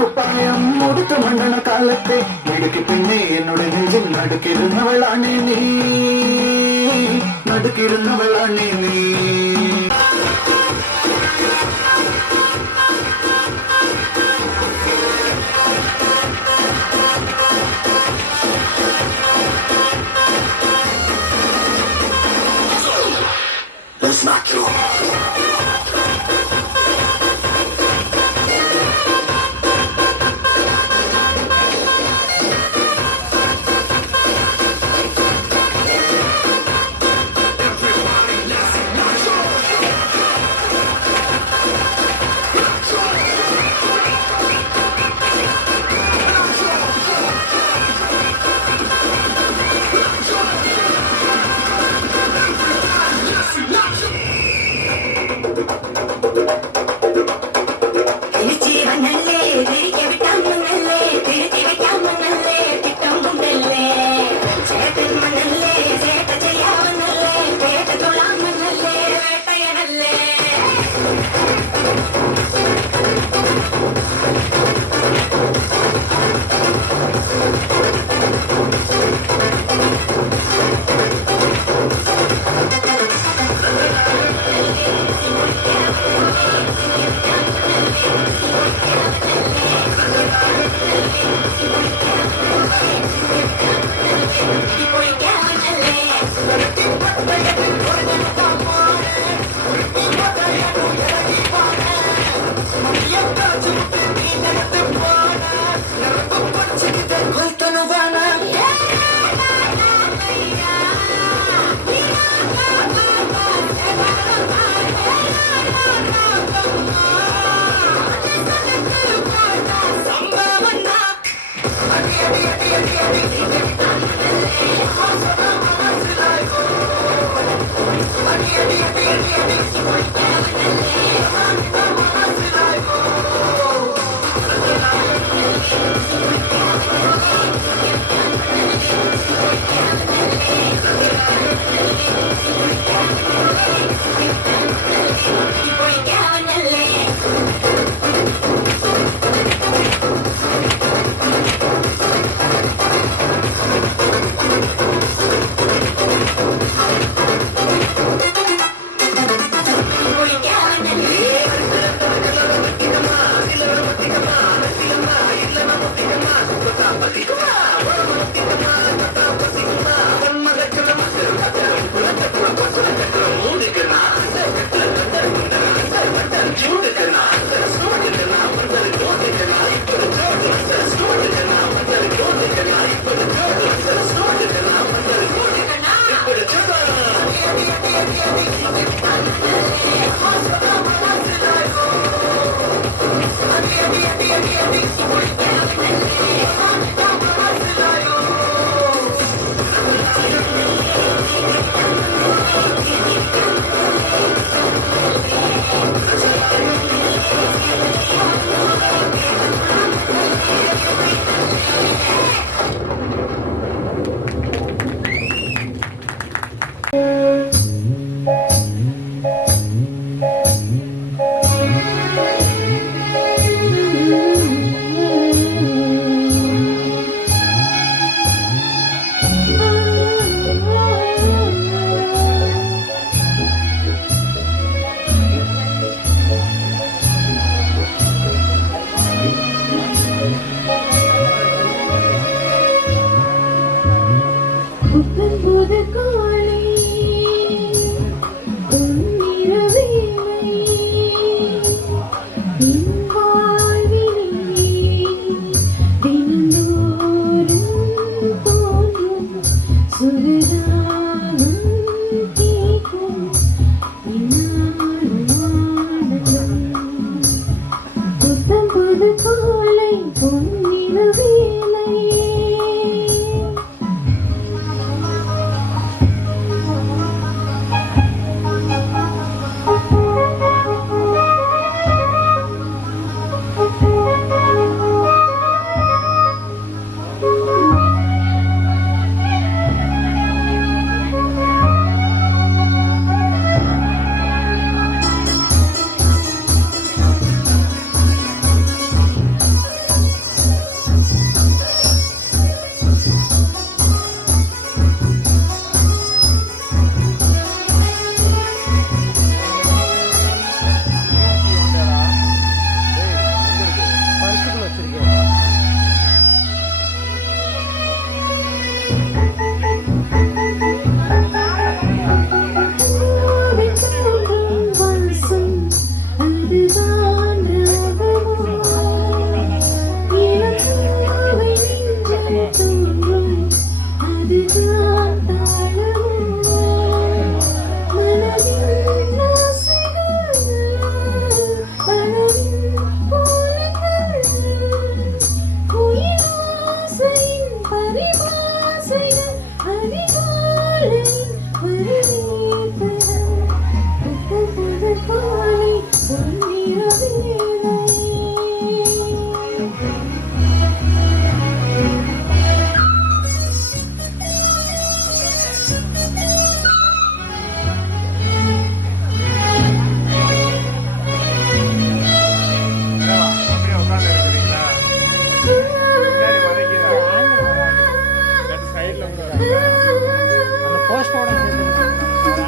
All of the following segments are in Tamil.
குப்பாயம் முடித்த மண்டன காலத்தை இடுக்கு பின்னே என்னுடைய நெஞ்சில் நடுக்கிருந்தவளானே நீ, நடுக்கிருந்தவளானே நீ. Let's not do it.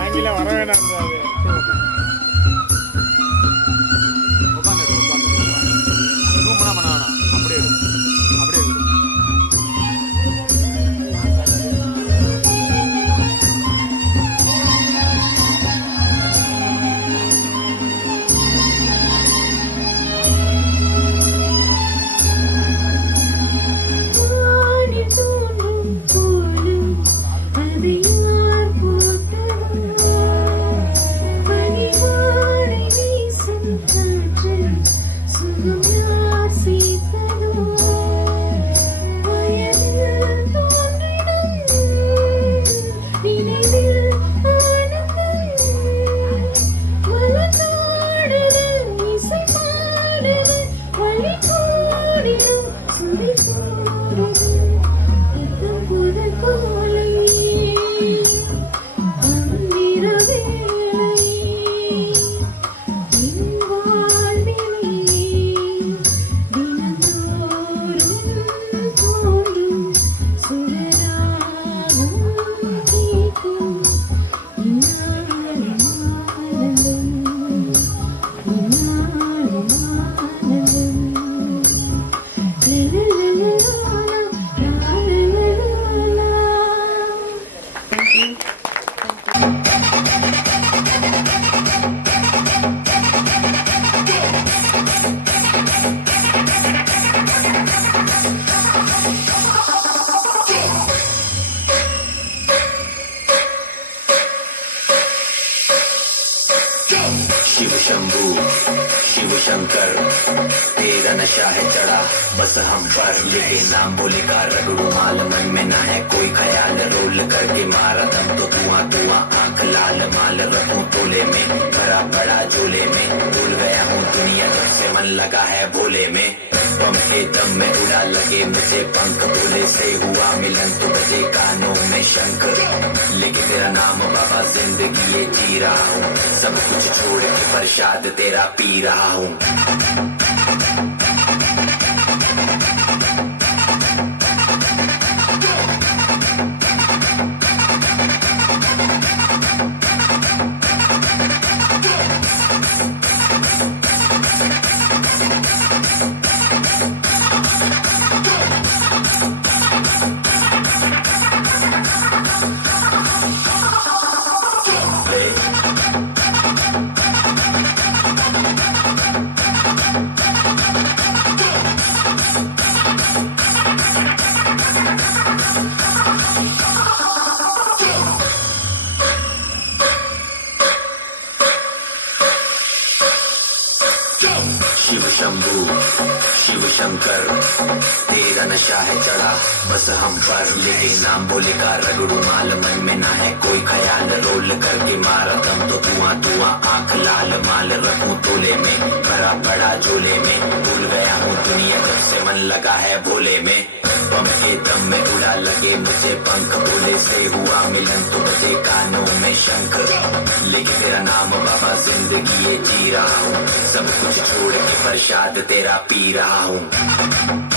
ஆங்கில வர வேணாம் शिव शंभू शिव शंकर तेरा नशा है चढ़ा बस हम पर लेके नाम बोले का रगड़ू माल मन में ना है कोई ख्याल रोल करके मारा दम तो धुआं धुआं आंख लाल माल रखूं तोले में भरा पड़ा झोले में भूल गया हूँ दुनिया जब से मन लगा है भोले में बम के दम में उड़ा लगे मुझे पंख भोले से हुआ मिलन तो बजे कानों में शंख लेके तेरा नाम बाबा जिंदगी ये जी रहा हूँ सब कुछ छोड़ के प्रसाद तेरा पी रहा हूँ शिव शंभू शिव शंकर तेरा नशा है चढ़ा बस हम पर लेके नाम बोले का रगड़ू माल मन में ना है कोई ख्याल रोल करके मारा दम तो धुआं धुआं आंख लाल माल रखूं तोले में भरा पड़ा झोले में भूल गया हूँ दुनिया जब से मन लगा है भोले में बम के दम में उड़ा लगे मुझे पंख भोले से हुआ मिलन तो बजे कानों में शंख लेके तेरा नाम बाबा जिंदगी ये जी रहा हूँ सब कुछ छोड़ के प्रसाद तेरा पी रहा हूँ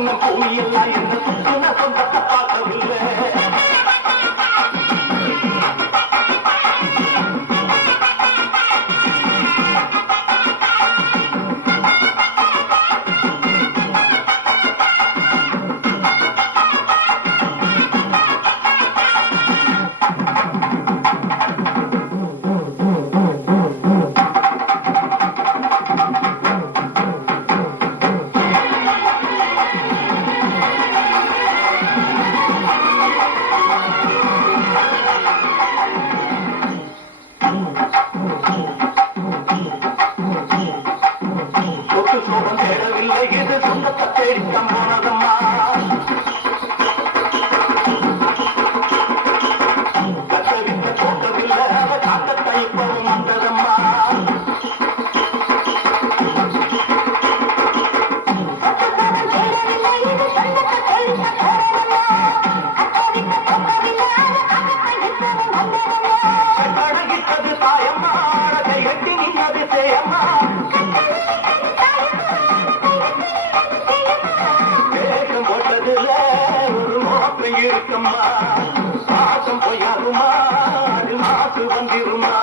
சுத்துன பூமியெல்லாம் என்ன சுத்துன சொந்தத்தை பார்க்கவில்லை. இது சொந்தத்தை தேடித்தான் போனதம்மா. கத்தவித்த தோட்டவில்லை அவ காக்கத்தை இப்பவும் வந்ததம்மா. அழகிட்டது தாயம்மா அழகை எட்டி நின்னது சேயம்மா. இருக்குமா பாசம் பொய்யாகுமா அது மாசு வந்திருமா.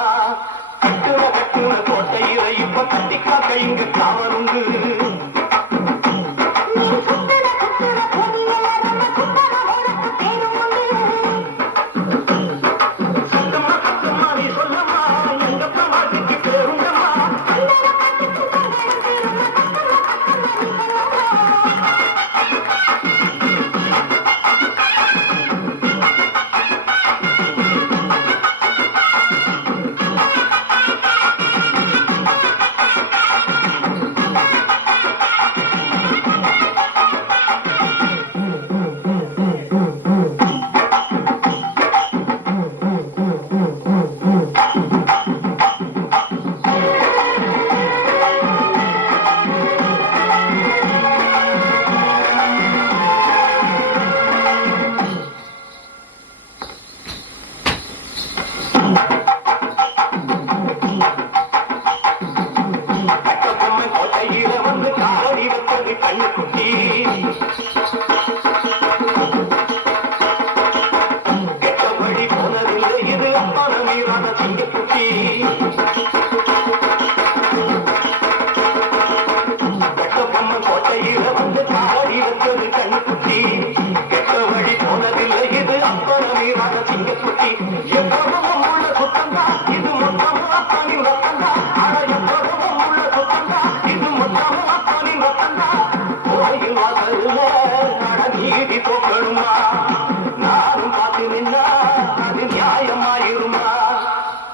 கட்டுன கட்டுன கோட்டையில இப்ப கட்டிக்காக்க இங்க காவலுண்டு. சத்தமா சத்தமா நீ சொல்லம்மா எங்க பிரமாட்டிக்கு பேருங்கம்மா. கோட்டையில வந்து காலடி வச்சது கண்ணு குட்டி. கெட்டபடி போனதில்லை இது அப்பன மீறான சிங்கக்குட்டி. கட்டபொம்மன் கோட்டையில வந்து காலடி வச்சது கண்ணு குட்டி. கெட்டபடி போனதில்லை இது அப்பன மீறான சிங்கக்குட்டி. எப்பவும் உள்ள சுத்தந்தா இது மொத்தமும் அப்பனின் ரத்தந்தா. எப்பவும் உள்ள சுத்தந்தா இது மொத்தமும் அப்பனின் ரத்தந்தா. கோயில் வாசல்ல நட நீதி தோக்கணுமா. நானும் பார்த்து நின்னா அது நியாயமாயிருமா.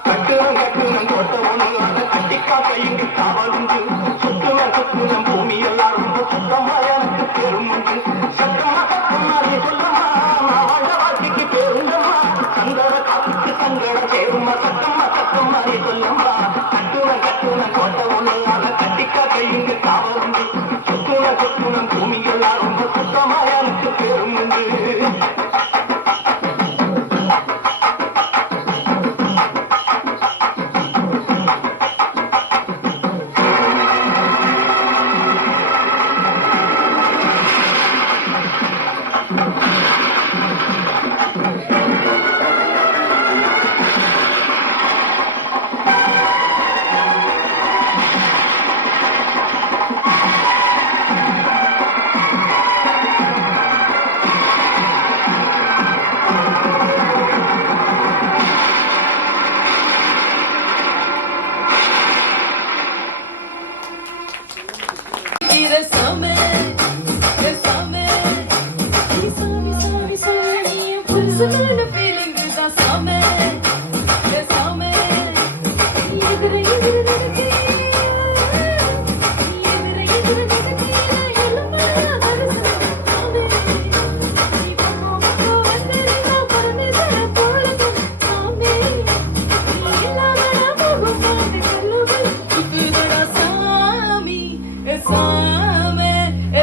கட்டுனம் கட்டுனம் கோட்டை ஒண்ணு அதை கட்டிக்காக்க இங்கு காவலுண்டு. சுத்துனம் சுத்துனம் பூமி எல்லாம் ரொம்ப சுத்தமா எனக்கு பெருமுண்டு. சத்தமா சத்தமா நீ சொல்லம்மா நான் வாழ வாழ்க்கைக்கு பேருந்தம்மா. சங்கட காத்துக்கு சங்கடம் சேருமா. சத்தமா சத்தமா நீ சொல்லம்மா கட்டுனம் கட்டுனம் கோட்டை ஒண்ணு அதை கட்டிக்காக்க இங்கு காவலுண்டு. சுத்துனம் சுத்துனம் பூமி எல்லாம் ரொம்ப சுத்தமா எனக்கு பெருமுண்டு.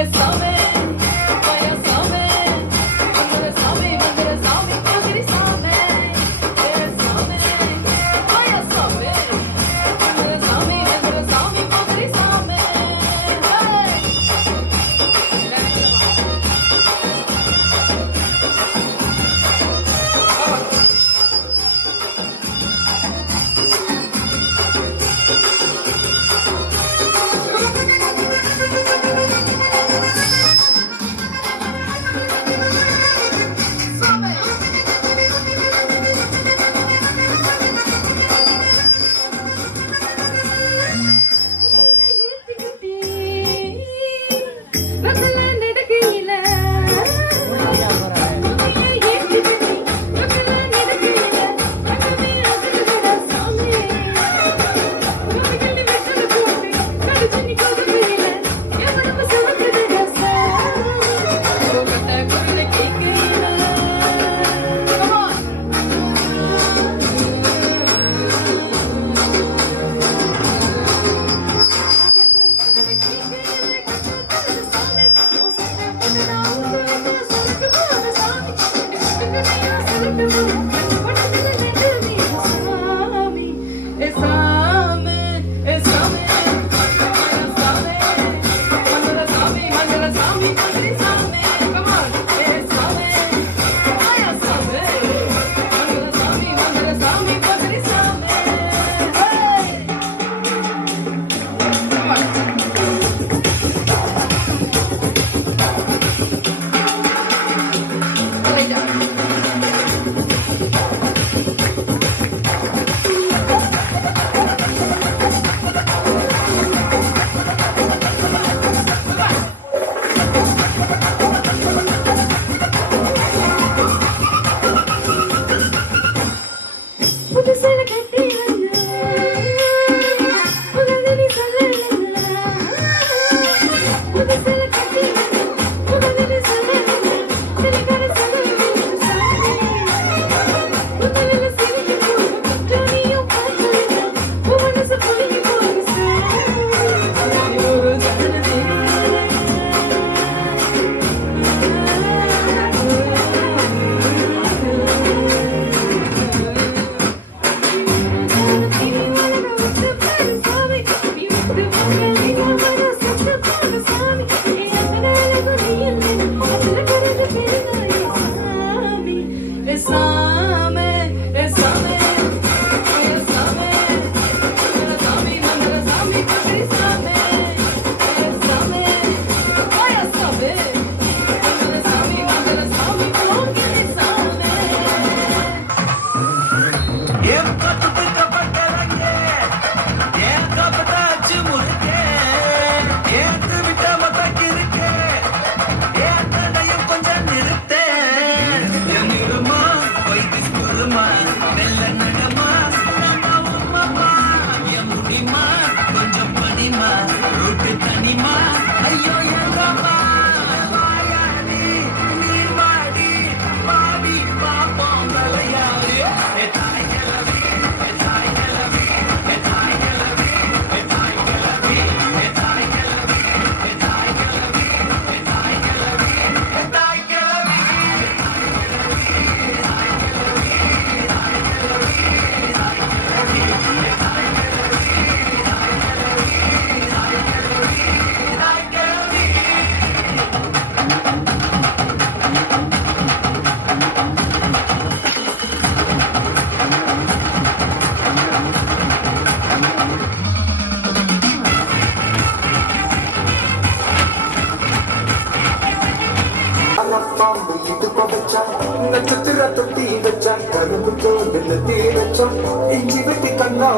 It's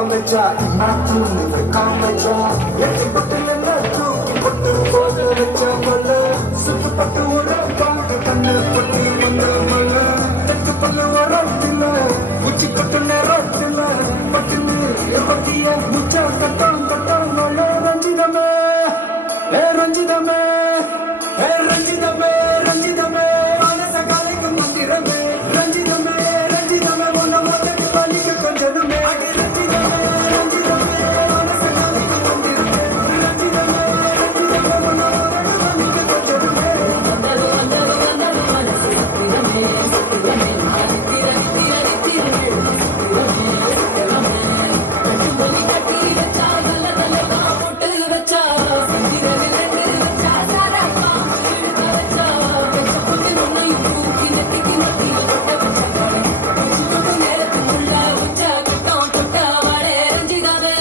வச்சா நாத்து வைக்காம வச்சா எட்டு பட்டு என்ன தூக்கி பட்டு போக வச்சா கொல்ல சுத்து பட்டு ஒரு பாட்டு கண்ணு பட்டு மண்ணு மண்ணு தெற்கு பல்லு வரத்தில உச்சி பட்டு நேரத்தில பட்டுன்னு பட்டிய முச்சா கட்டம் கட்டம் நல்ல ரஞ்சிதமே ரஞ்சிதமே ரஞ்சிதமே ரஞ்சிதமே மனச காலைக்கு மந்திரமே ரஞ்சிதமே ரஞ்சிதமே உன்ன மொத்தக்கு பலிக்கு கொஞ்சமே அடி ரஞ்சிதமே ரஞ்சிதமே மனச காலைக்கு மந்திரமே ரஞ்சிதமே ரஞ்சிதமே உன்ன மொத்தக்கு பலிக்கு கொஞ்சமே வந்தது வந்தது வந்தது மனசு சத்திரமே சத்திரமே கட்டி வச்சா நல்ல நல்ல போட்டு வச்சா சந்திரவில் ரெண்டு வச்சா சாரா பாம்பு வச்சா வச்ச பொண்ணு நொன்னையும் தூக்கி நெத்திக்கு நெத்தியில் கொட்ட வச்சா கொண்டு நேரத்துக்குள்ள உச்சா கட்டம் தொட்டா வாடே ரஞ்சிதமே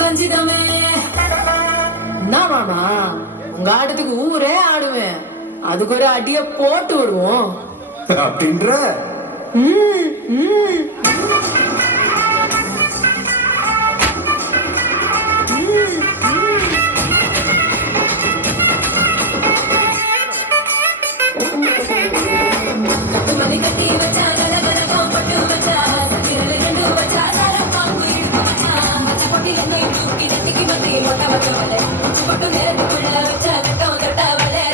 ரஞ்சிதமே என்ன மாமா உங்க ஆட்டத்துக்கு ஊரே ஆடுவேன் அதுக்கு ஒரு அடிய போட்டு விடுவோம் அப்படின்ற ம், ம். கட்டுமணி கட்டி வச்சா கலகலகம் பட்டு வச்சா சத்திரல ரெண்டு வச்சா சாரப்பாம்பு வச்சா மச்ச பொட்டி எண்ணெய் தூக்கி நெத்திக்கு மத்தி மொட்டை வச்சவளே உச்சி பொட்டு நேரத்துக்குள்ள வச்சா கட்டம் தொட்டவளே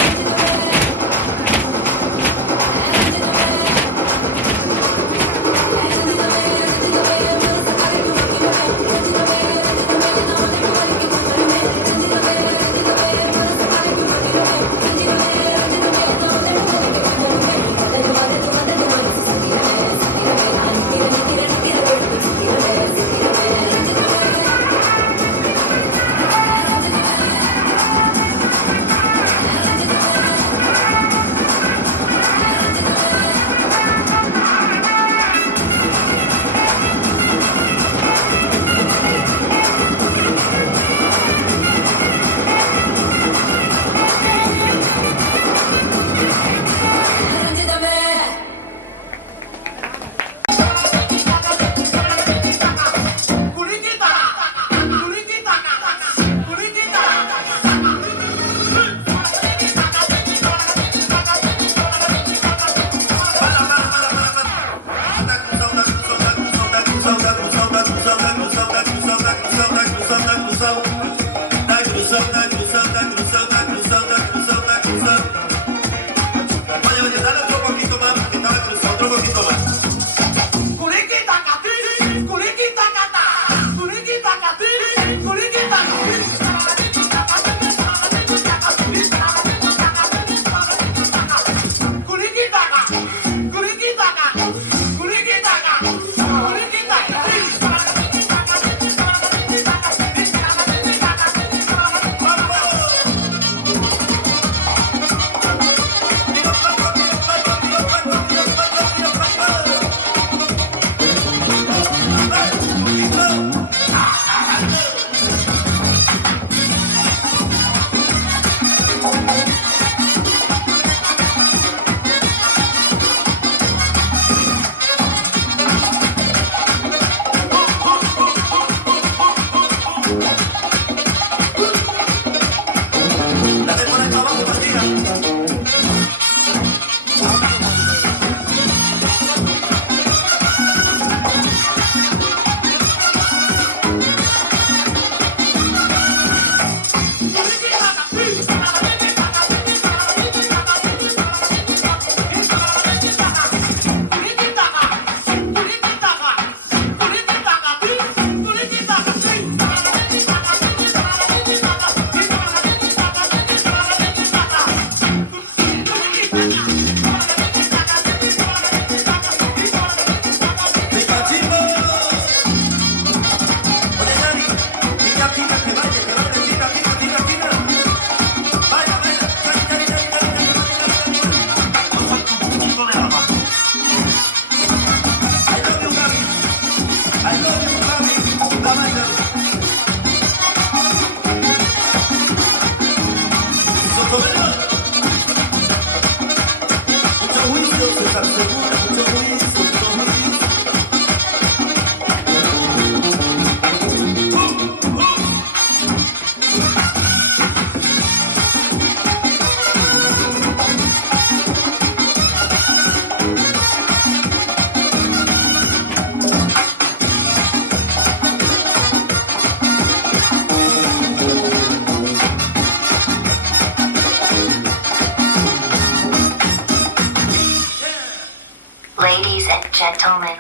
gentlemen.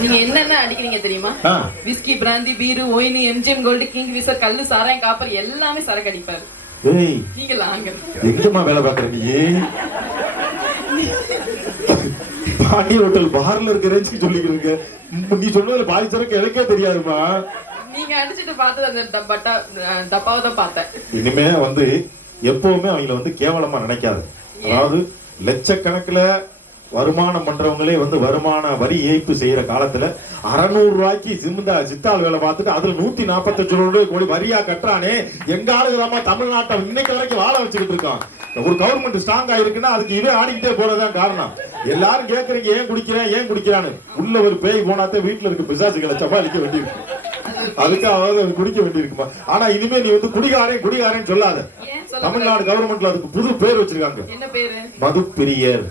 நீங்க என்னென்ன அடிக்கிறீங்க தெரியுமா? விஸ்கி, பிராந்தி, பீரு, ஒயினி, எம்ஜிஎம் கோல்டு, கிங் விசர், கல்லு, சாராயம், காப்பர் எல்லாமே சரக்கு அடிப்பாரு. நீங்களா எங்கம்மா வேலை பாக்குற நீ? பாண்டி ஹோட்டல் பார்ல இருக்க ரேஞ்சுக்கு சொல்லிக்கிட்டு இருக்க. நீ சொன்னதுல பாதி சரக்கு எனக்கே தெரியாதுமா. நீங்க அடிச்சுட்டு பார்த்தது அந்த டப்பாவை தான் பார்த்தேன். இனிமே எப்பவுமே அவங்கள கேவலமா நினைக்காது. அதாவது லட்சக்கணக்கில் வருமானம் பண்றவங்களே வருமான வரி ஏய்ப்பு செய்யற காலத்துல 600 ரூபாய்க்கு சித்தாள் வேலை பார்த்துட்டு அதுல 145 கோடி வரியா கட்டுறானே. எங்க ஆளுகளாமா தமிழ்நாட்டை இன்னைக்கு வரைக்கும் வாழ வச்சுக்கிட்டு இருக்கான். ஒரு கவர்மெண்ட் ஸ்ட்ராங் ஆயிருக்குன்னா அதுக்கு இதே ஆடிக்கிட்டே போறதுதான் காரணம். எல்லாரும் கேக்குறீங்க ஏன் குடிக்கிறான்னு. உள்ள ஒரு பேய் போனாத்தே வீட்டுல இருக்க பிசாசுகளை சமாளிக்க வேண்டியிருக்கு. அதுக்காக குடிக்க வேண்டியிருக்குமா? ஆனா இனிமே நீ குடிகாரன் சொல்லாத. தமிழ்நாடு கவர்மெண்ட்ல அதுக்கு புது பேர் வச்சிருக்காங்க. என்ன பேரு? மதுப்பிரியர்.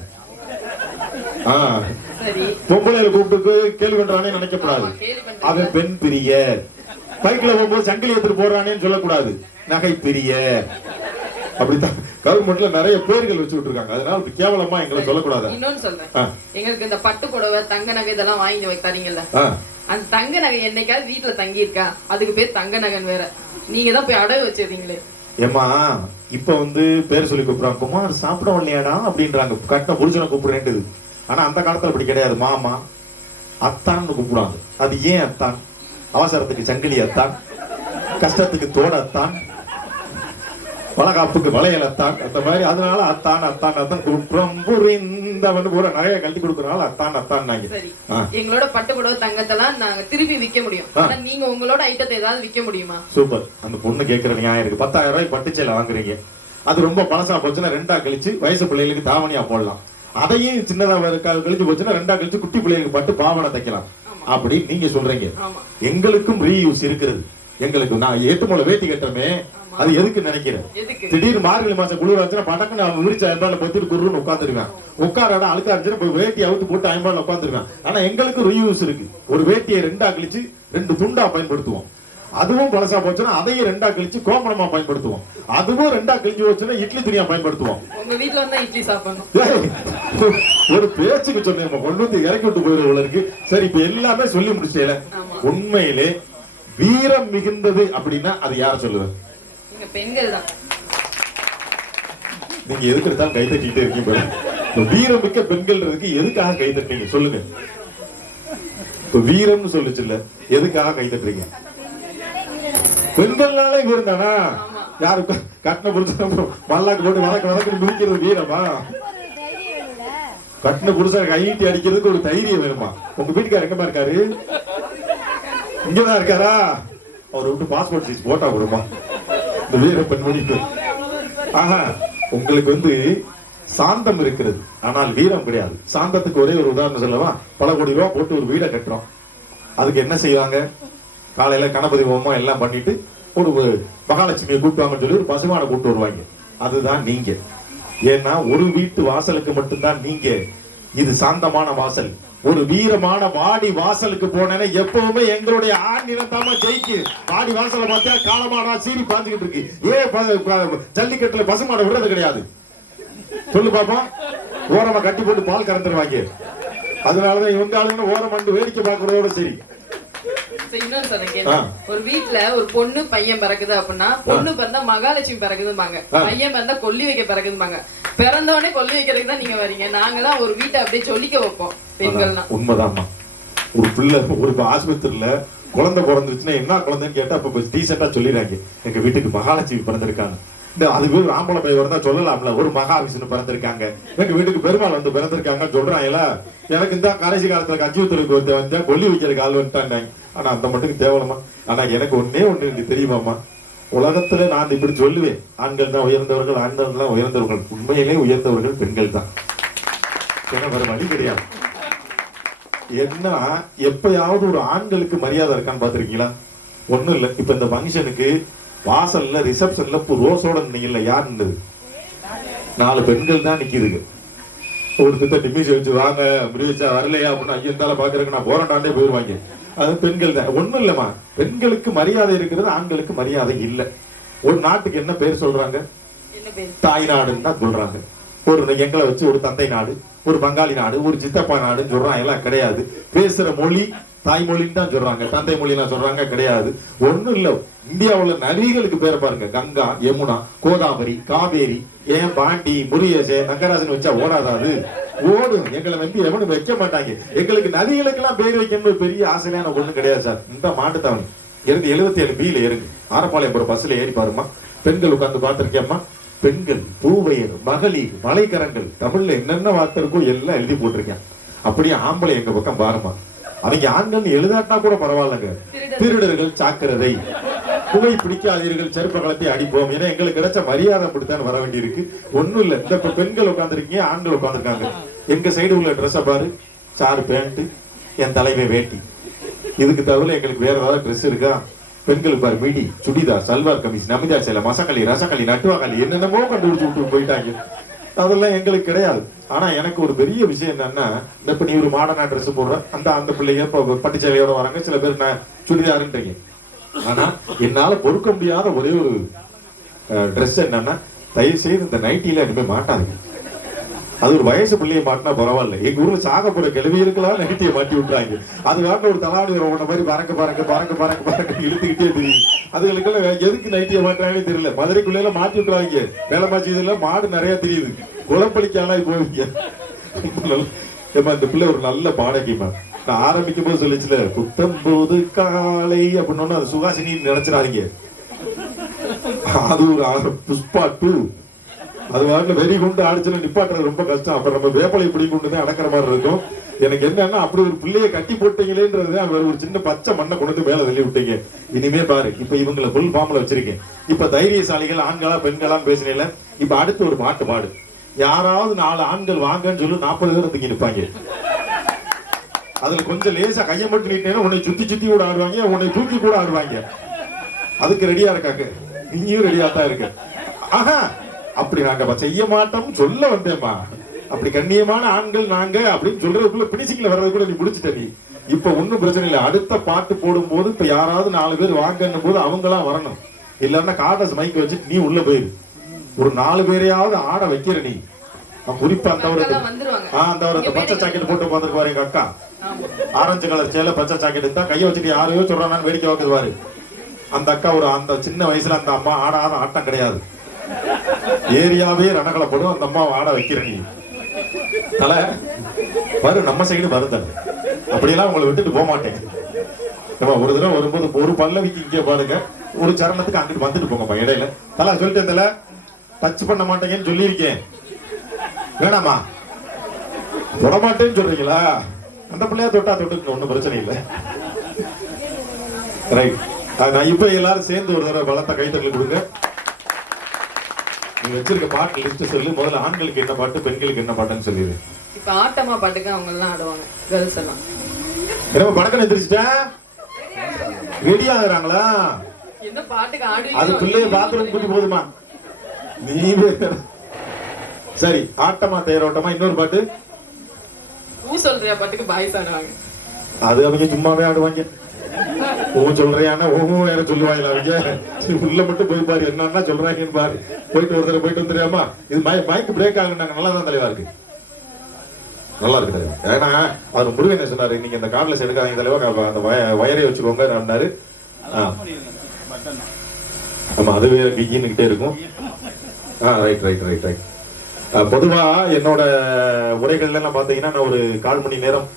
பொம்பளையில கூப்பிட்டு கேள்வி பண்றானே நினைக்கப்படாது. அவன் பெண் பிரியர். பைக்ல போகும்போது சங்கிலி எடுத்துட்டு போறானேன்னு சொல்லக்கூடாது. நகை பிரியர். அப்படித்தான் கவர்மெண்ட்ல நிறைய பேர்கள் வச்சுட்டு இருக்காங்க. அதனால கேவலமா எங்களை சொல்லக்கூடாது. இன்னொன்னு சொல்றேன், எங்களுக்கு இந்த பட்டு புடவை, தங்க நகை இதெல்லாம் வாங்கி வைத்தாரீங்கல்ல, அந்த தங்க நகை என்னைக்காவது வீட்டுல தங்கி இருக்கா? அதுக்கு பேர் தங்க நகன் வேற. நீங்க தான் போய் அடகு வச்சிருக்கீங்களே. ஏமா இப்ப பேர் சொல்லி கூப்பிடுறாங்க. குமார் சாப்பிட வரலையாடா அப்படின்றாங்க. கட்டின புருஷனை கூப்பிடுறேன்ட்டு. ஆனா அந்த காலத்துல அப்படி கிடையாது. மாமா அத்தான்னு கூப்பிடுவாங்க. அது ஏன் அத்தான்? அவசரத்துக்கு சங்கிலி அத்தான், கஷ்டத்துக்கு தோட அத்தான், வளகாப்புக்கு வளையலத்தான், அந்த மாதிரி. அதனால அத்தான் குற்றம் புரிந்தவன் கூட நிறைய கல்வி கொடுக்கறனால அத்தான். எங்களோட பட்டு புடவை தங்கத்தெல்லாம் நாங்க திருப்பி விற்க முடியும். ஆனா நீங்க உங்களோட ஐட்டத்தை ஏதாவது விற்க முடியுமா? சூப்பர். அந்த பொண்ணு கேட்கிற நியாயம் இருக்கு. 10,000 ரூபாய் பட்டுச்சேலை வாங்குறீங்க. அது ரொம்ப பழசா போச்சுன்னா 2ஆ கழிச்சு வயசு பிள்ளைகளுக்கு தாவணியா போடலாம். அதையும் சின்னதா கழிச்சு போச்சுன்னா 2ஆ கழிச்சு குட்டி பிள்ளைகளுக்கு பட்டு பாவனை தைக்கலாம். அப்படி நீங்க சொல்றீங்க. எங்களுக்கும் ரீயூஸ் இருக்கிறது. எங்களுக்கு நான் 8 முளை வேட்டி கட்டுறமே, அது எதுக்கு நினைக்கிறேன்? திடீர்னு மார்கழி மாசம் குளிராச்சுன்னா படக்குன்னு அவன் விரிச்சு 50 பத்திட்டு குருன்னு உட்காந்துருவேன். உட்கார இடம் அழுக்கா இருந்துச்சுன்னா போய் வேட்டி அவுத்து போட்டு 50 உட்காந்துருவேன். ஆனா எங்களுக்கு ரீயூஸ் இருக்கு. ஒரு வேட்டியை 2ஆ கழிச்சு 2 துண்டா பயன்படுத்துவோம். அதுவும் பழசா போச்சுன்னா அதையும் 2ஆ கழிச்சு கோமணமா பயன்படுத்துவோம். அதுவும் 2ஆ கழிஞ்சு போச்சுன்னா இட்லி துணியா பயன்படுத்துவோம். உங்க வீட்டுல வந்தா இட்லி சாப்பிடணும். ஒரு பேச்சுக்கு சொன்னேன், கொண்டு இறக்கி விட்டு போயிடுற இருக்கு. சரி, இப்ப எல்லாமே சொல்லி முடிச்சேல. உண்மையிலே வீரம் மிகுந்தது அப்படின்னா அது யார சொல்லுவேன்? பெண்கள் தான். நீங்க எதுக்கு எடுத்தாலும் கை தட்டிட்டே இருக்கீங்க. வீரம் மிக்க பெண்கள் எதுக்காக கை தட்டுறீங்க சொல்லுங்க? இப்ப வீரம்னு சொல்லுச்சு இல்ல, எதுக்காக கை தட்டுறீங்க? பெண்கள்னாலே வீரம் தானா? யாருக்கு கட்டின புருஷன் மல்லாக்கு போட்டு வதக்கு முடிக்கிறது வீரமா? கட்டின புருஷன் கையிட்டு அடிக்கிறதுக்கு ஒரு தைரியம் வேணுமா? உங்க வீட்டுக்காரர் எங்கமா இருக்காரு? இங்கதான் இருக்காரா? அவர் விட்டு பாஸ்போர்ட் சைஸ் போட்டா விடுமா இந்த வீர பெண்மணிக்கு? ஆஹா, உங்களுக்கு சாந்தம் இருக்கிறது, ஆனால் வீரம் கிடையாது. சாந்தத்துக்கு ஒரே ஒரு உதாரணம் சொல்லவா? பல கோடி ரூபாய் போட்டு ஒரு வீடை கட்டுறோம். அதுக்கு என்ன செய்வாங்க? காலையில கணபதி ஹோமம் எல்லாம் பண்ணிட்டு ஒரு மகாலட்சுமியை கூப்பிடுவாங்கன்னு சொல்லி ஒரு பசுமானை கூப்பிட்டு வருவாங்க. அதுதான் நீங்க. ஏன்னா ஒரு வீட்டு வாசலுக்கு மட்டும்தான் நீங்க. இது சாந்தமான வாசல். ஒரு வீரமான வாடி வாசலுக்கு போனேன்னா எப்பவுமே எங்களுடைய ஆண் நிறத்தாம ஜெயிக்கு. வாடி வாசல பார்த்தா காலமாடா சீரி பாஞ்சுக்கிட்டு இருக்கு. ஏன் ஜல்லிக்கட்டுல பசுமாடை விடுறது கிடையாது? சொல்லு பாப்போம். ஓரமா கட்டி போட்டு பால் கறந்துருவாங்க. அதனாலதான் இவங்க ஆளுங்க ஓரம் வந்து வேடிக்கை பார்க்கறதோட சரி. ஒரு வீட்டுல ஒரு பொண்ணு பையன் பிறக்குது அப்படின்னா, பொண்ணு பிறந்தா மகாலட்சுமி பிறகுதும்பாங்க, பையன் பிறந்தா கொல்லி வைக்க பிறகுதும்பாங்க. பிறந்தவனே கொல்லி வைக்கிறதுக்கு தான் நீங்க வரீங்க. நாங்கெல்லாம் ஒரு வீட்டை அப்படியே சொல்லிக்க வைப்போம். பெண்கள்லாம் உண்மைதான்மா. ஒரு பிள்ளை ஒரு ஆஸ்பத்திரியில குழந்தை பிறந்துருச்சுன்னா என்ன குழந்தைன்னு கேட்டா இப்ப டீசெண்டா சொல்லிடுறாங்க, எங்க வீட்டுக்கு மகாலட்சுமி பிறந்திருக்காங்க. அதுவே ஒரு ஆம்பளை பையன் இருந்தா சொல்லலாம்ல, ஒரு மகாவிஷ்ணு பிறந்திருக்காங்க, எங்க வீட்டுக்கு பெருமாள் வந்து பிறந்திருக்காங்க சொல்றாங்கல்ல. எனக்கு இந்த கடைசி காலத்துல கஞ்சிபுத்தருக்கு வந்தா கொல்லி வைக்கிறதுக்கு ஆள் வந்துட்டாங்க. ஆனா அந்த மட்டும் தேவலமா. ஆனா எனக்கு ஒன்னே ஒண்ணு தெரியுமாமா, உலகத்துல நான் இப்படி சொல்லுவேன், ஆண்கள் தான் உயர்ந்தவர்கள், ஆண்கள் தான் உயர்ந்தவர்கள். உண்மையிலே உயர்ந்தவர்கள் பெண்கள் தான். வேற வழி கிடையாது. என்ன எப்பயாவது ஒரு ஆண்களுக்கு மரியாதை இருக்கான்னு பாத்திருக்கீங்களா? ஒண்ணும் இல்ல. இப்ப இந்த ஃபங்க்ஷனுக்கு வாசல்ல ரிசப்ஷன்ல ரோஸோட நிக்கல, யார் நின்றது? 4 பெண்கள் தான் நிக்குதுங்க. ஒரு திட்ட நிமிஷம் வச்சு வாங்க முடிவச்சா வரலையா அப்படின்னு ஐயந்தால பாக்குறதுக்கு நான் போராட்டாண்டே போயிருவாங்க. அது பெண்கள் தான். ஒண்ணும் இல்லம்மா, பெண்களுக்கு மரியாதை இருக்கிறது, ஆண்களுக்கு மரியாதை இல்லை. ஒரு நாட்டுக்கு என்ன பேர் சொல்றாங்க? தாய் நாடுன்னு தான் சொல்றாங்க. ஒரு எங்களை வச்சு ஒரு தந்தை நாடு, ஒரு பங்காளி நாடு, ஒரு சித்தப்பா நாடுன்னு சொல்றான். எல்லாம் கிடையாது. பேசுற மொழி தாய்மொழின்னு தான் சொல்றாங்க, தந்தை மொழி எல்லாம் சொல்றாங்க கிடையாது. ஒண்ணும் இல்ல. இந்தியாவுல நதிகளுக்கு பேரை பாருங்க, கங்கா, யமுனா, கோதாவரி, காவேரி, ஏன் பாண்டி, முருகேசே, நங்கராஜன் வச்சா ஓடாதாது? ஓடும். எங்களை வந்து எவனும் வைக்க மாட்டாங்க. எங்களுக்கு நதிகளுக்கு எல்லாம் பேர் வைக்கணும்னு பெரிய ஆசையான ஒண்ணு கிடையாது சார். இந்த மாட்டுத்தாவணி இருந்து 77 B இறங்கு ஆரப்பாளையம் போற பஸ்ல ஏறி பாருமா, பெண்கள் உட்கார்ந்து பார்த்திருக்கேம்மா. பெண்கள், பூவையர், மகளிர், மலைக்கரங்கள், தமிழ்ல என்னென்ன வார்த்தை இருக்கோ எல்லாம் எழுதி போட்டிருக்கேன். அப்படியே ஆம்பளை எங்க பக்கம் பாருமா, அவங்க ஆண்கள் எழுதாட்டா கூட பரவாயில்லங்க. திருடர்கள் சாக்கிரதை, புகை பிடிக்காதீர்கள், செருப்ப கலத்தை அடிப்போம். ஏன்னா எங்களுக்கு கிடைச்ச மரியாதை அப்படித்தான் வர வேண்டி இருக்கு. ஒண்ணும் இல்ல. இந்த பெண்கள் உட்கார்ந்துருக்கீங்க, ஆண்கள் உட்கார்ந்துருக்காங்க. எங்க சைடு உள்ள ட்ரெஸ்ஸ பாரு, சாரு பேண்ட், என் தலைமை வேட்டி. இதுக்கு தவிர எங்களுக்கு வேற ஏதாவது ட்ரெஸ் இருக்கா? பெண்களுக்கு பாரு, மிடி, சுடிதார், சல்வார் கமிஸ், நமிதா சேலை, மசக்களி, ரசக்களி, நட்டுவாக்களி, என்னென்னமோ கண்டுபிடிச்சு விட்டு போயிட்டாங்க. அதெல்லாம் எங்களுக்கு கிடையாது. ஆனா எனக்கு ஒரு பெரிய விஷயம் என்னன்னா, இப்ப நீ ஒரு மாடர்னா ட்ரெஸ் போடுற, அந்த பிள்ளைங்க பட்டு சேலையோட வராங்க, சில பேர் நான் சுடிதாருன்றீங்க. ஆனா என்னால பொறுக்க முடியாத ஒரே ஒரு ட்ரெஸ் என்னன்னா, தயவு செய்து இந்த நைட்டில இனிமே மாட்டாதுங்க. அது ஒரு வயசு பிள்ளைய மாட்டினா பரவாயில்ல. எங்க ஊர்ல சாக போற கிளவி இருக்கலாம், நைட்டியை மாட்டி விட்டுறாங்க. அது வாட்டின ஒரு தலாடி ரோட மாதிரி பறக்க பறக்க பறக்க பறக்க பறக்க இழுத்துக்கிட்டே தெரியும். அதுகளுக்கெல்லாம் எதுக்கு நைட்டியை மாட்டுறாங்கன்னு தெரியல. மதுரைக்குள்ள மாட்டி விட்டுறாங்க. வேலை மாச்சி இதுல மாடு நிறைய தெரியுது. குளப்படிக்காலாம் போவீங்க. இந்த பிள்ளை ஒரு நல்ல பாடகிமா. நான் ஆரம்பிக்கும் போது சொல்லிச்சுல, புத்தம் போது காலை அப்படின்னு அது சுகாசினி நினைச்சிடாதீங்க. அது ஒரு புஷ்பா 2. அது வாட்டில் வெறி கொண்டு ஆடிச்சுல நிப்பாட்டுறது ரொம்ப கஷ்டம். அப்புறம் நம்ம வேப்பலை பிடி கொண்டு தான் அடக்கிற மாதிரி இருக்கும். எனக்கு என்னன்னா, அப்படி ஒரு பிள்ளைய கட்டி போட்டீங்களேன்றது, அவர் ஒரு சின்ன பச்சை மண்ணை கொண்டு மேல தள்ளி விட்டீங்க. இனிமே பாரு, இப்ப இவங்களை ஃபுல் ஃபார்ம்ல வச்சிருக்கேன். இப்ப தைரியசாலிகள் ஆண்களா பெண்களா பேசுறீங்களா? இப்ப அடுத்து ஒரு பாட்டு பாடு. யாராவது 4 ஆண்கள் வாங்கன்னு சொல்லி 40 பேர் தூக்கி நிற்பாங்க. அதுல கொஞ்சம் லேசா கையை மட்டும் நீட்டினா உன்னை சுத்தி சுத்தி கூட ஆடுவாங்க, உன்னை தூக்கி கூட ஆடுவாங்க. அதுக்கு ரெடியா இருக்காங்க. நீயும் ரெடியா தான் இருக்க. ஆஹா, அப்படி நாங்க செய்ய மாட்டோம் சொல்ல வந்தேம்மா. அப்படி கண்ணியமான ஆண்கள் நாங்க அப்படின்னு சொல்றதுக்குள்ள பினிசிங்ல வர்றது கூட நீ முடிச்சுட்ட. நீ இப்ப ஒண்ணும் பிரச்சனை இல்லை. அடுத்த பாட்டு போடும் போது இப்ப யாராவது 4 பேர் வாங்கன்னும் போது அவங்களா வரணும். இல்லன்னா கார்டஸ் மைக் வச்சுட்டு நீ உள்ள போயிரு. ஒரு 4 பேரையாவது ஆட வைக்கிற நீ. குறிப்பா அந்த பச்சை ஜாக்கெட் போட்டு பார்த்துக்கு பாரு. எங்க அக்கா ஆரஞ்சு கலர் சேலை பச்சை ஜாக்கெட் இருந்தா கையை வச்சுட்டு யாரையோ சொல்றான்னு வேடிக்கை பார்க்குது பாரு. அந்த அக்கா ஒரு அந்த சின்ன வயசுல அந்த அம்மா ஆடாத ஆட்டம் கிடையாது. ஏரியாவே ரணகலப்படும். அந்த அம்மா ஆட வைக்கிற நீ தலை பாரு. நம்ம சைடு வருதல் அப்படியெல்லாம் உங்களை விட்டுட்டு போக மாட்டேன். நம்ம ஒரு தடவை வரும்போது ஒரு பல்லவிக்கு இங்கே பாருங்க, ஒரு சரணத்துக்கு அங்கிட்டு வந்துட்டு போங்கப்பா. இடையில தலை சொல்லிட்டேன், தலை டச் பண்ண மாட்டேங்கன்னு சொல்லியிருக்கேன். வேணாமா தொட மாட்டேன்னு சொல்றீங்களா? அந்த பிள்ளையா தொட்டா தொட்டு ஒன்னும் பிரச்சனை இல்லை. ரைட். நான் இப்ப எல்லாரும் சேர்ந்து ஒரு தடவை பலத்த கைத்தட்டல் கொடுங்க. நீங்க வச்சிருக்க பாட்டு லிஸ்ட் சொல்லு. முதல்ல ஆண்களுக்கு என்ன பாட்டு, பெண்களுக்கு என்ன பாட்டுன்னு சொல்லிடு. இப்ப ஆட்டமா பாட்டுக்கு அவங்க எல்லாம் ஆடுவாங்க, கேர்ள்ஸ் எல்லாம். என்ன படக்கன் எந்திரிச்சிட்டேன் ரெடி ஆகுறாங்களா? என்ன பாட்டுக்கு ஆடு? அது பிள்ளைய பாத்ரூம் கூட்டி போதுமா? நீ சரி, ஆட்டமா தேரோட்டமா. இன்னொரு பாட்டு ஊ சொல்றியா பாட்டுக்கு பாய்ஸ் ஆடுவாங்க. அது அவங்க சும்மாவே ஆடுவாங்க. ஓ சொல்றியானா ஓ வேற சொல்லுவாங்களா அவங்க? உள்ள மட்டும் போய் பாரு என்னன்னா சொல்றாங்கன்னு பாரு. போயிட்டு ஒரு தடவை போயிட்டு வந்துடுறியாமா? இது மைக் பிரேக் ஆகுனாங்க. நல்லா தான் தலைவா இருக்கு, நல்லா இருக்கு தலைவா. ஏன்னா அவர் முருகன் என்ன சொன்னாரு, இன்னைக்கு இந்த கார்ட்லெஸ் எடுக்காதீங்க தலைவா, அந்த வயரை வச்சுக்கோங்க அப்படின்னாரு. ஆமா, அதுவே கிக்கின்னுகிட்டே இருக்கும். Right right right right. பொதுவா என்னோட உரைகள்ல எல்லாம் பாத்தீங்கன்னா நான் ஒரு 1/4 மணி நேரம்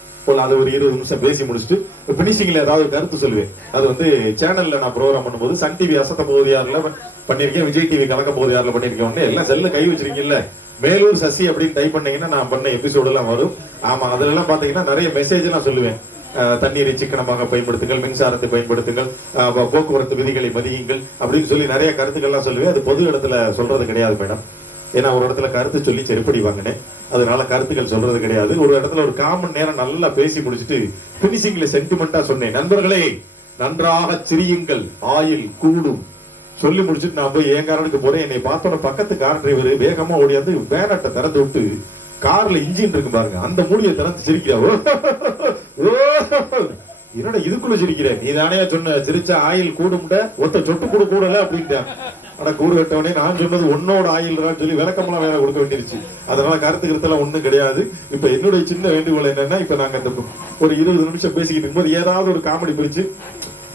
அது ஒரு 20 நிமிஷம் பேசி முடிச்சுட்டு பினிஷிங்ல ஏதாவது கருத்து சொல்லுவேன். அது வந்து சேனல்ல நான் ப்ரோக்ராம் பண்ணும்போது சன் டிவி அசத்த போதியார்ல பண்ணிருக்கேன், விஜய் டிவி கலக்க போதியார்ல பண்ணிருக்கேன். எல்லாம் செல்ல கை வச்சிருக்கீங்கல்ல. மேலூர் சசி அப்படின்னு டைப் பண்ணீங்கன்னா நான் பண்ண எபிசோடு எல்லாம் வரும். ஆமா, அதுல எல்லாம் பாத்தீங்கன்னா நிறைய மெசேஜ் எல்லாம் சொல்லுவேன். தண்ணீரை சிக்கனமாக பயன்படுத்துங்கள், மின்சாரத்தை பயன்படுத்துங்கள், போக்குவரத்து விதிகளை மதியுங்கள் அப்படின்னு சொல்லி நிறைய கருத்துக்கள்லாம் சொல்லுவேன். அது பொது இடத்துல சொல்றது கிடையாது மேடம். ஏன்னா ஒரு இடத்துல கருத்து சொல்லி செருப்படி வாங்கினேன், அதனால கருத்துக்கள் சொல்றது கிடையாது. ஒரு இடத்துல ஒரு 1/4 மணி நேரம் நல்லா பேசி முடிச்சுட்டு பினிஷிங்ல சென்டிமெண்டா சொன்னேன், நண்பர்களே நன்றாக சிரியுங்கள், ஆயில் கூடும் சொல்லி முடிச்சுட்டு நான் போய் என் காரனுக்கு போறேன். என்னை பார்த்தோட பக்கத்து கார் டிரைவர் வேகமா ஓடியாந்து பேனட்டை திறந்து விட்டு கார்ல இன்ஜின் இருக்கு பாருங்க, அந்த மூடியை திறந்து சிரிக்கிறா. என்னோட இதுக்குள்ள சிரிக்கிற, நீ தானே சொன்ன சிரிச்சா ஆயில் கூடும்ட, ஒத்த சொட்டு கூட கூடல அப்படின்ட்டான். ஆனா கூறு கட்டவனே நான் சொன்னது உன்னோட ஆயில்றான்னு சொல்லி விளக்கமெல்லாம் வேற கொடுக்க வேண்டிருச்சு. அதனால கருத்து கருத்தெல்லாம் ஒண்ணும் கிடையாது. இப்ப என்னுடைய சின்ன வேண்டுகோள் என்னன்னா, இப்ப நாங்க இந்த ஒரு 20 நிமிஷம் பேசிக்கிட்டு இருக்கும்போது ஏதாவது ஒரு காமெடி பிடிச்சு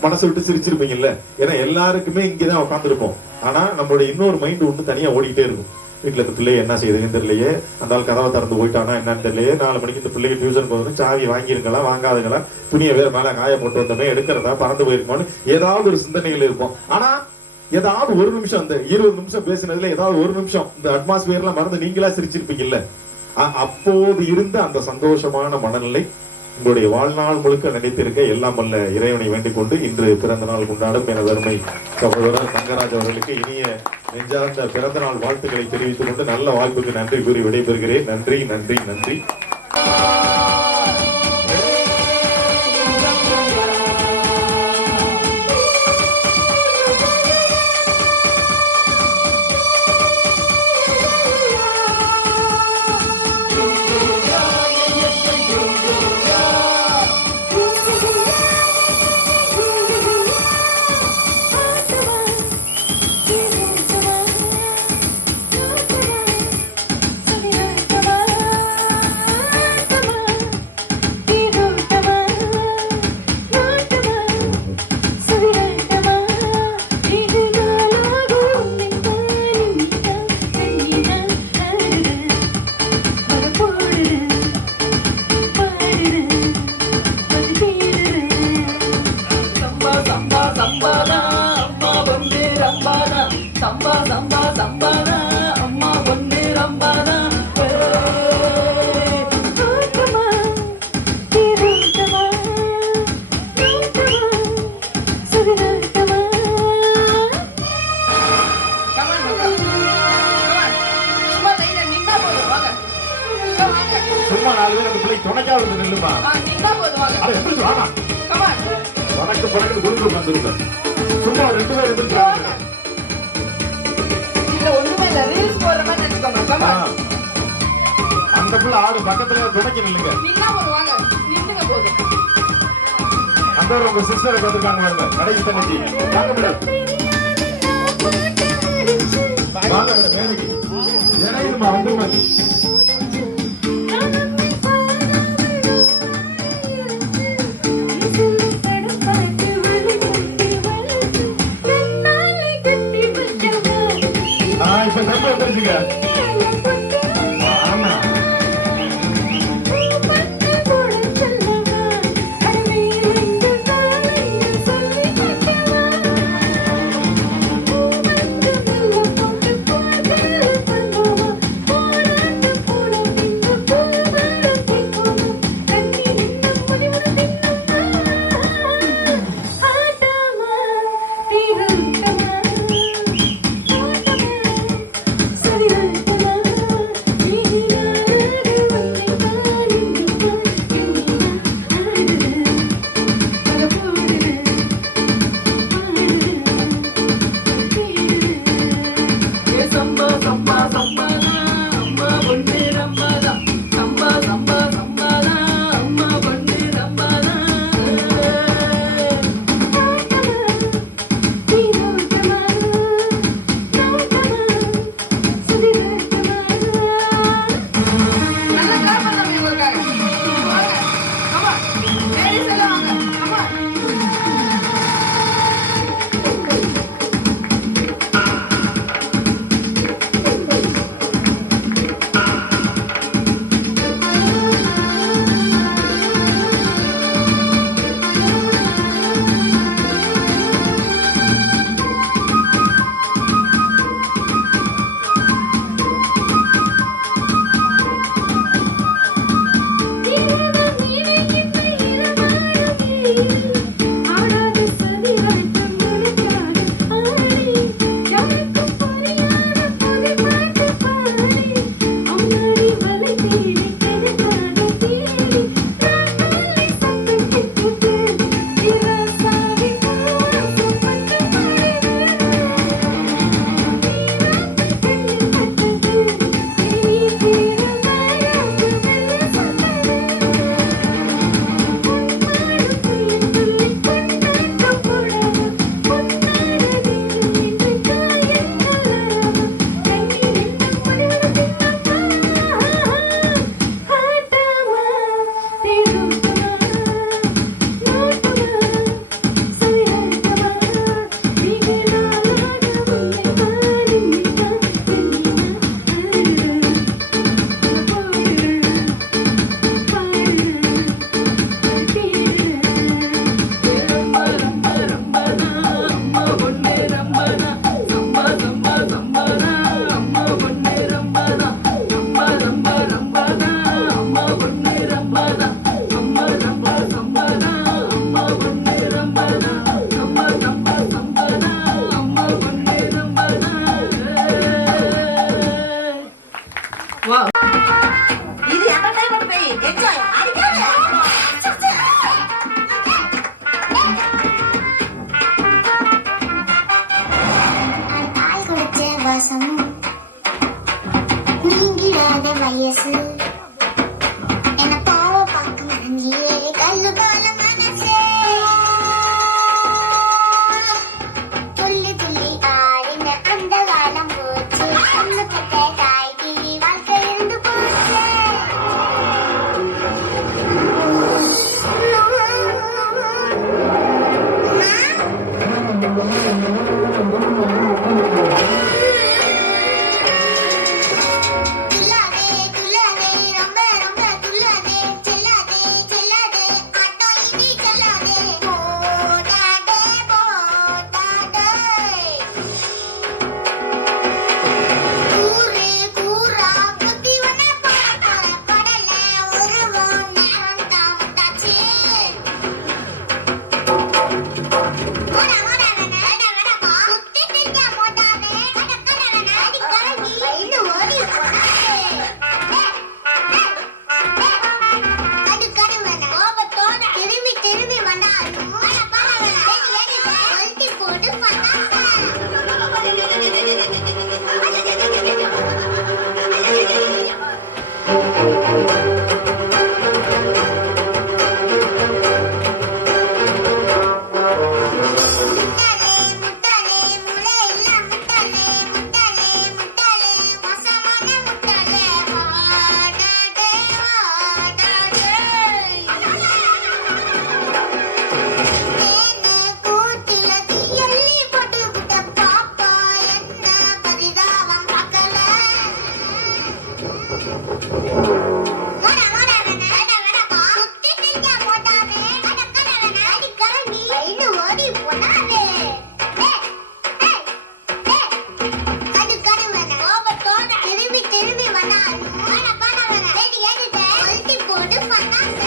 மனசை விட்டு சிரிச்சிருப்பீங்கல்ல. ஏன்னா எல்லாருக்குமே இங்கதான் உட்காந்துருப்போம். ஆனா நம்மளுடைய இன்னொரு மைண்ட் ஒண்ணு தனியா ஓடிக்கிட்டே இருக்கும். வீட்டுல இந்த பிள்ளைய என்ன செய்யுதுன்னு தெரியலையே, அந்த ஆள் கதவை திறந்து போயிட்டானா என்னன்னு தெரியலையே, 4 மணிக்கு இந்த பிள்ளைக்கு டியூஷன் போகணும், சாவி வாங்கிருங்களா வாங்காதுங்களா, துணியை வேற மேல காய போட்டு வந்தோமே எடுக்கிறதா பறந்து போயிருக்கோம்னு ஏதாவது ஒரு சிந்தனைகள் இருப்போம். ஆனா ஏதாவது ஒரு நிமிஷம், அந்த 20 நிமிஷம் பேசினதுல ஏதாவது ஒரு நிமிஷம் இந்த அட்மாஸ்பியர்லாம் மறந்து நீங்களா சிரிச்சிருப்பீங்கல்ல. அப்போது இருந்த அந்த சந்தோஷமான மனநிலை உங்களுடைய வாழ்நாள் முழுக்க நினைத்திருக்க எல்லாம் வல்ல இறைவனை வேண்டிக் கொண்டு இன்று பிறந்த நாள் கொண்டாடும் எனது அருமை சகோதரர் தங்கராஜ் அவர்களுக்கு இனிய நெஞ்சார்ந்த பிறந்த நாள் வாழ்த்துக்களை தெரிவித்துக் கொண்டு நல்ல வாய்ப்புக்கு நன்றி கூறி விடைபெறுகிறேன். நன்றி நன்றி நன்றி. சும்மா 4 பேர் அந்த பிள்ளை துணைக்கா வந்து நில்லுமா. வணக்கம் வணக்கம் குரு வந்துருங்க. சும்மா 2 பேர் இருந்துருக்காங்க. அந்த பிள்ளை ஆடு பக்கத்துல துணைக்கு நில்லுங்க. அந்த உங்க சிஸ்டரை பார்த்துருக்காங்க வாங்க. கடைசி தங்கச்சி வாங்க மேடம். வாங்க மேடம் வேலைக்கு. இணையுமா வந்துருமா. இப்ப தம்பி வந்துருச்சுங்க. ஆமா துள்ளாதே துள்ளாதே ரொம்ப ரொம்ப துள்ளாதே செல்லாதே செல்லாதே ஆட்டோ இனி செல்லாதே போடாதே போடாதே ஊரே கூரா புத்தி ஒன்ன படல ஒரு நேரம் தான் வந்தாச்சு ஓடா ஓடா வேணா வேணா புத்தி திங்க போடாதே கடக்கட வேணா அடி கரங்கி இன்னும் ஓடி போடாதே அது கடுவன கோபத்தோட திரும்பி திரும்பி வந்தாலும் பரவாயில்ல ஒல்டி போட்டு முட்டாளே முட்டாளே முளை இல்ல முட்டாளே முட்டாளே முட்டாளே மோசமான முட்டாளே வாடாடே வாடாடே தேனு கூட்டில தீயள்ளி போட்டு விட்ட பாப்பா என்ன பரிதாபம் பார்க்கல ஓடா ஓடா வேணா புத்தி திங்க போட்டாவே கடக்கட வேணா அடி கரங்கி இன்னும் ஓடி போனாவே அது கடுவன கோபத்தோட திரும்பி திரும்பி வந்தாலும் பரவாயில்ல ரெடி எடுக்க ஒல்டி போட்டு பண்ணாங்க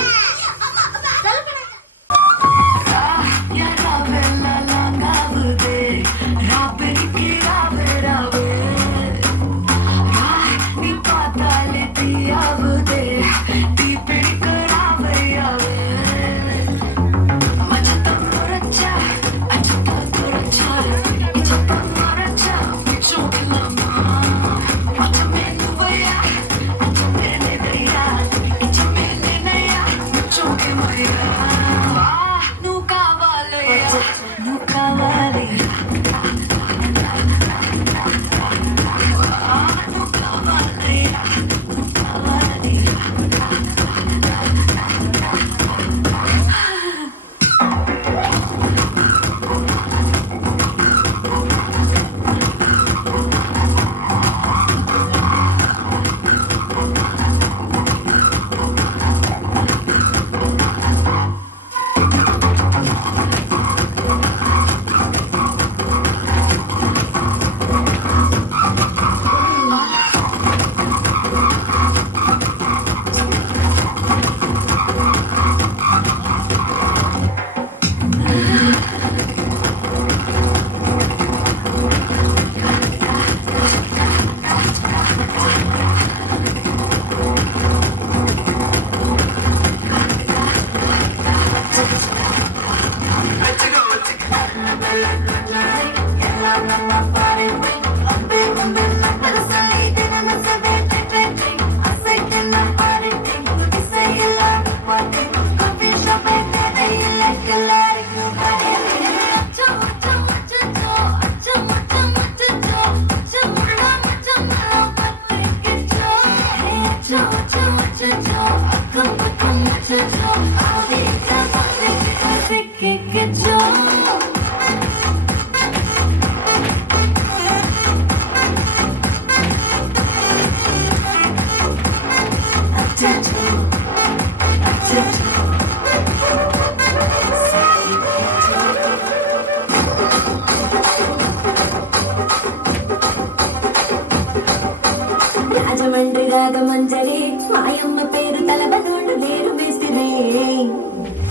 రాజమండ్రి రాగమంజరి మాయమ్మ పేరు తలబదోడు వేరు వేసిరే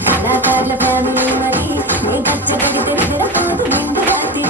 కళాకారుల ఫ్యామిలీ మరి నే కచ్చబడి తిరగరపోదు నిండు రాత్రి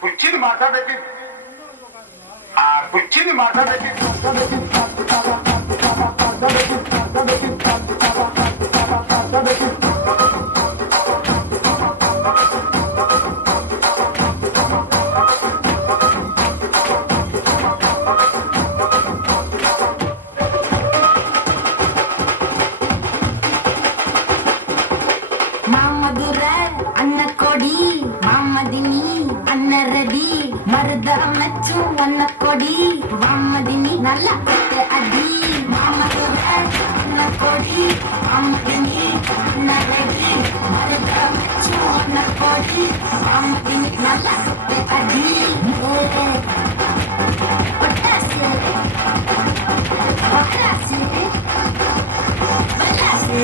కుర్చీని మాట్లాడబెట్టి மச்சு ஒன்ன கொடி வாமதினி நல்லா கட்டு அடி மாமதுரை ஒன்ன கொடி வாமதினி நரடி மச்சு ஒன்ன கொடி வாமதினி நல்லா கட்டு அடி பட்டாசு பட்டாசு பட்டாசு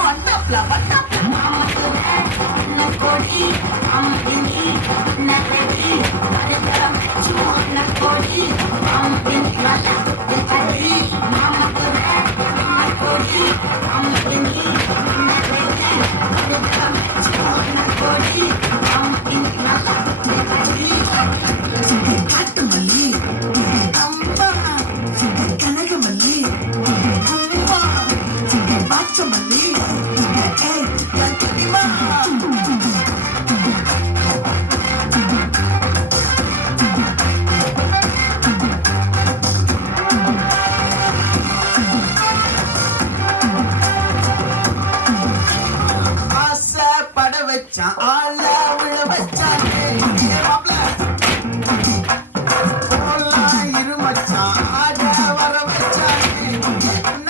வந்தாப்ல மாமதுரை ஒன்ன கொடி வாமதினி நரடி மச்சு ஒன்ன கொடி வாமதினி நல்லா கட்டு அடி மாமதுரை ஒன்ன கொடி வாமதினி நரடி மச்சு ஒன்ன கொடி வாமதினி நல்லா கட்டு அடி காட்டுமல்லி அம்மா கனகமல்லி அம்மா பாச்சமல்லி தெரியுமா பட வச்சான் ஆள விழ வச்சான் இரு மச்சான் ஆட வர வச்சான்